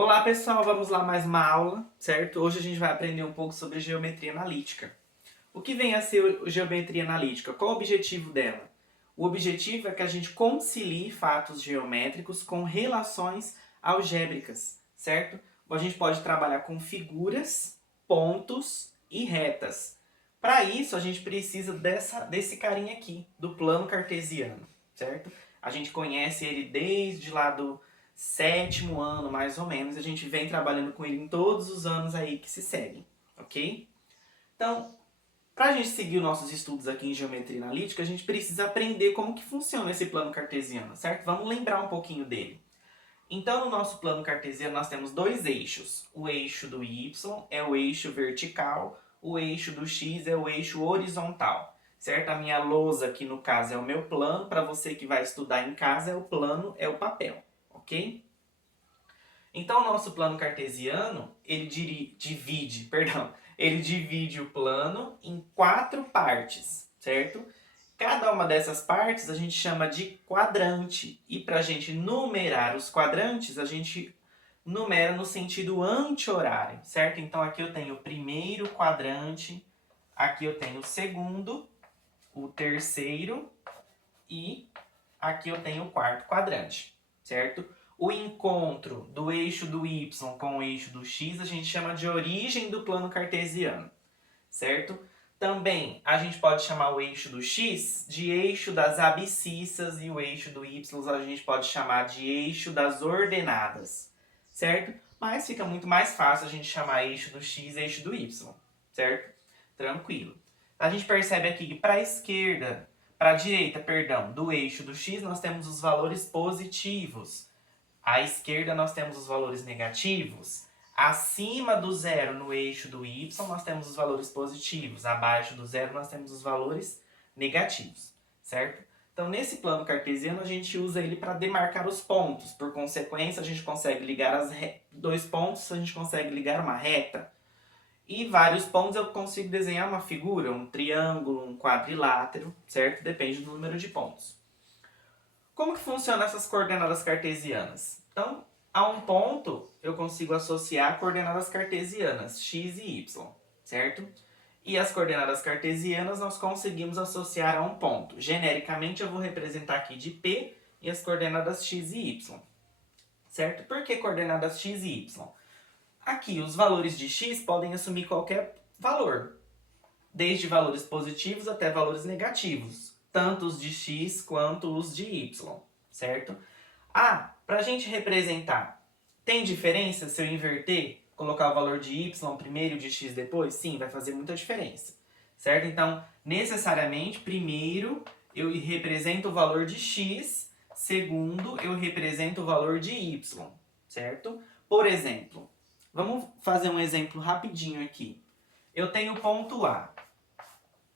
Olá pessoal, vamos lá mais uma aula, certo? Hoje a gente vai aprender um pouco sobre geometria analítica. O que vem a ser geometria analítica? Qual o objetivo dela? O objetivo é que a gente concilie fatos geométricos com relações algébricas, certo? A gente pode trabalhar com figuras, pontos e retas. Para isso, a gente precisa desse carinha aqui, do plano cartesiano, certo? A gente conhece ele desde lá do sétimo ano, mais ou menos. A gente vem trabalhando com ele em todos os anos aí que se seguem, ok? Então, para a gente seguir os nossos estudos aqui em geometria analítica, a gente precisa aprender como que funciona esse plano cartesiano, certo? Vamos lembrar um pouquinho dele. Então, no nosso plano cartesiano, nós temos dois eixos. O eixo do y é o eixo vertical, o eixo do x é o eixo horizontal, certo? A minha lousa aqui, no caso, é o meu plano. Para você que vai estudar em casa, é o plano, é o papel, ok? Então, o nosso plano cartesiano, ele divide o plano em quatro partes, certo? Cada uma dessas partes a gente chama de quadrante. E para a gente numerar os quadrantes, a gente numera no sentido anti-horário, certo? Então, aqui eu tenho o primeiro quadrante, aqui eu tenho o segundo, o terceiro e aqui eu tenho o quarto quadrante, certo? O encontro do eixo do y com o eixo do x a gente chama de origem do plano cartesiano, certo? Também a gente pode chamar o eixo do x de eixo das abscissas e o eixo do y a gente pode chamar de eixo das ordenadas, certo? Mas fica muito mais fácil a gente chamar eixo do x e eixo do y, certo? Tranquilo. A gente percebe aqui que para a esquerda, para a direita, perdão, do eixo do x nós temos os valores positivos. À esquerda nós temos os valores negativos. Acima do zero no eixo do y nós temos os valores positivos. Abaixo do zero nós temos os valores negativos, certo? Então, nesse plano cartesiano, a gente usa ele para demarcar os pontos. Por consequência, a gente consegue ligar dois pontos, a gente consegue ligar uma reta. E vários pontos eu consigo desenhar uma figura, um triângulo, um quadrilátero, certo? Depende do número de pontos. Como que funcionam essas coordenadas cartesianas? Então, a um ponto eu consigo associar coordenadas cartesianas, x e y, certo? E as coordenadas cartesianas nós conseguimos associar a um ponto. Genericamente eu vou representar aqui de P e as coordenadas x e y, certo? Por que coordenadas x e y? Aqui os valores de x podem assumir qualquer valor, desde valores positivos até valores negativos, tanto os de x quanto os de y, certo? Para a gente representar, tem diferença se eu inverter, colocar o valor de y primeiro e o de x depois? Sim, vai fazer muita diferença, certo? Então, necessariamente, primeiro eu represento o valor de x, segundo eu represento o valor de y, certo? Por exemplo, vamos fazer um exemplo rapidinho aqui. Eu tenho o ponto A.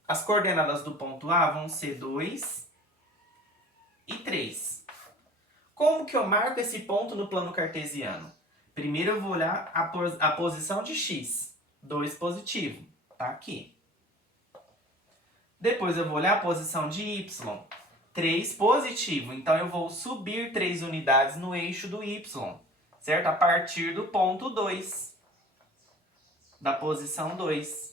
As coordenadas do ponto A vão ser 2 e 3. Como que eu marco esse ponto no plano cartesiano? Primeiro eu vou olhar a posição de x. 2 positivo. Tá aqui. Depois eu vou olhar a posição de y. 3 positivo. Então eu vou subir 3 unidades no eixo do y. Certo? A partir do ponto 2. Da posição 2.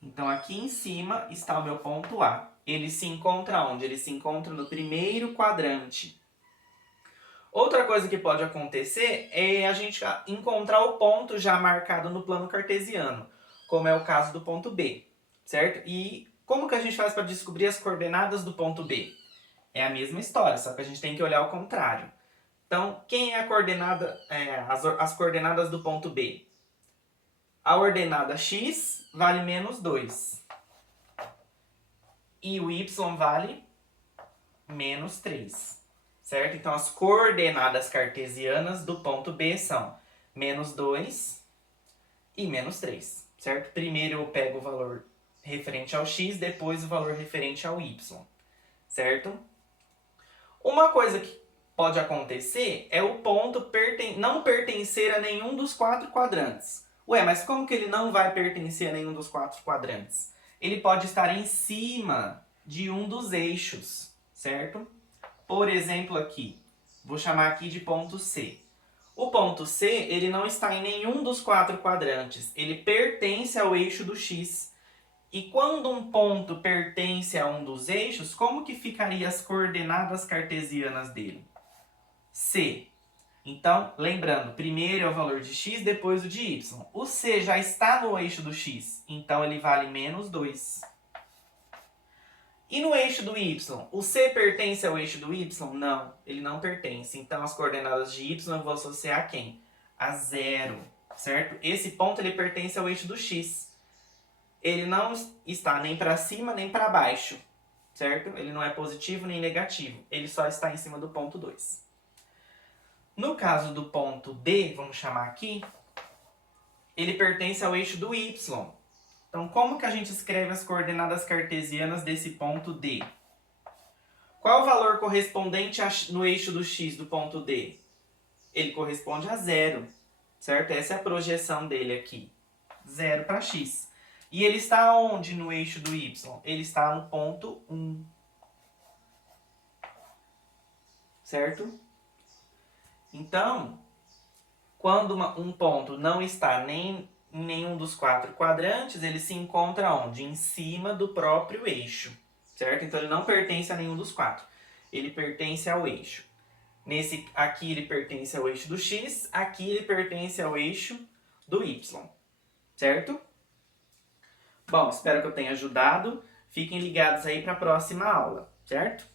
Então, aqui em cima está o meu ponto A. Ele se encontra onde? Ele se encontra no primeiro quadrante. Outra coisa que pode acontecer é a gente encontrar o ponto já marcado no plano cartesiano, como é o caso do ponto B, certo? E como que a gente faz para descobrir as coordenadas do ponto B? É a mesma história, só que a gente tem que olhar ao contrário. Então, quem é a coordenada, as coordenadas do ponto B? A ordenada x vale menos 2. E o y vale menos 3. Certo? Então, as coordenadas cartesianas do ponto B são menos 2 e menos 3. Certo? Primeiro eu pego o valor referente ao x, depois o valor referente ao y. Certo? Uma coisa que pode acontecer é o ponto não pertencer a nenhum dos quatro quadrantes. Ué, mas como que ele não vai pertencer a nenhum dos quatro quadrantes? Ele pode estar em cima de um dos eixos, certo? Por exemplo aqui, vou chamar aqui de ponto C. O ponto C, ele não está em nenhum dos 4 quadrantes. Ele pertence ao eixo do X. E quando um ponto pertence a um dos eixos, como que ficariam as coordenadas cartesianas dele? C. Então, lembrando, primeiro é o valor de x, depois o de y. O C já está no eixo do x, então ele vale menos 2. E no eixo do y, o C pertence ao eixo do y? Não, ele não pertence. Então, as coordenadas de y eu vou associar a quem? A 0, certo? Esse ponto ele pertence ao eixo do x. Ele não está nem para cima nem para baixo, certo? Ele não é positivo nem negativo. Ele só está em cima do ponto 2. No caso do ponto D, vamos chamar aqui, ele pertence ao eixo do y. Então, como que a gente escreve as coordenadas cartesianas desse ponto D? Qual o valor correspondente no eixo do x do ponto D? Ele corresponde a 0, certo? Essa é a projeção dele aqui. 0 para x. E ele está onde no eixo do y? Ele está no ponto 1. Certo? Então, quando um ponto não está nem em nenhum dos 4 quadrantes, ele se encontra onde? Em cima do próprio eixo, certo? Então, ele não pertence a nenhum dos 4. Ele pertence ao eixo. Aqui ele pertence ao eixo do x, aqui ele pertence ao eixo do y, certo? Bom, espero que eu tenha ajudado. Fiquem ligados aí para a próxima aula, certo?